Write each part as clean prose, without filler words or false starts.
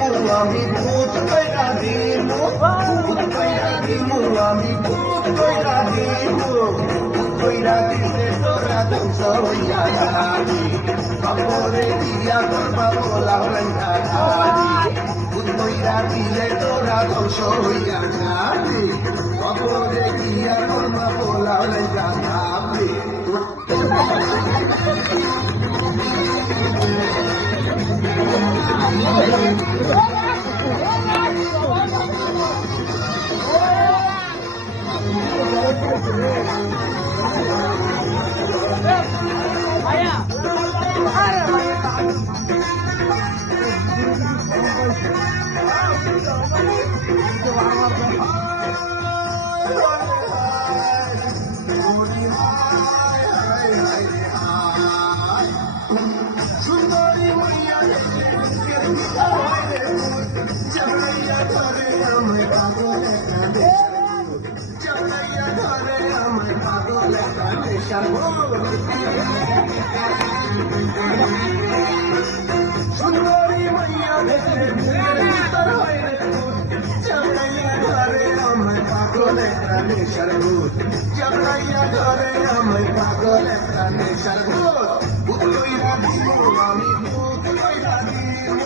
দিমু আমি ভূত কইরা দিমু ভূত কইরা দিমু আমি ভূত কইরা দিমু ভূত কইরা দিলে তোরা ধ্বংস হইয়া যাবি বাপরে দিয়া করবা বলা হইয়া যাবি ভূত কইরা দিলে তোরা ধ্বংস হইয়া যাবি বাপরে দিয়া করবা বলা হইয়া যাবি সুন্দরী মাইয়া দেখলে ভিতর হয় রে চালাইয়া ধরে আমায় পাগল একটা নেশার ভূত চালাইয়া ধরে আমায় পাগল একটা নেশার ভূত ভূত কইরা দিব আমি ভূত কইরা দিব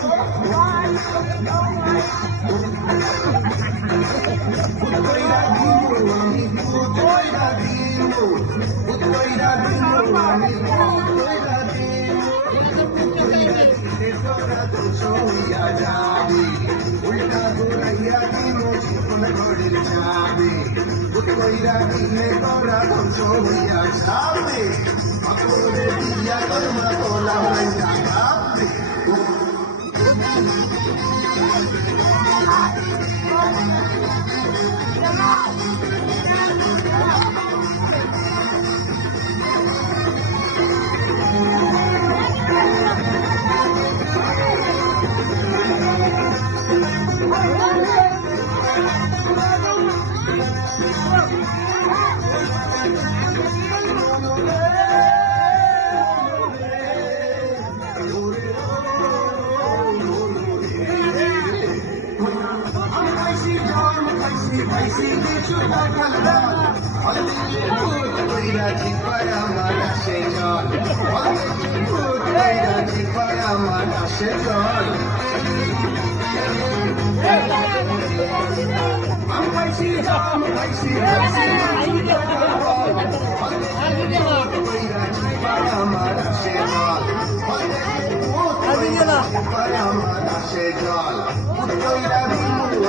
ভূত কইরা দিব আমি ভূত কইরা দিব ভূত কইরা দিব আমি ভূত কইরা দিব তোরা ধ্বংস হইয়া যাবি উল্টা ঘুরাইয়া দিব জীবন ঘরের যাবি ভূত কইরা দিলে তোরা ধ্বংস হইয়া যাবি বাপরে দিয়া কর্মা তোলা হইয়া যাবি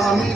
আমি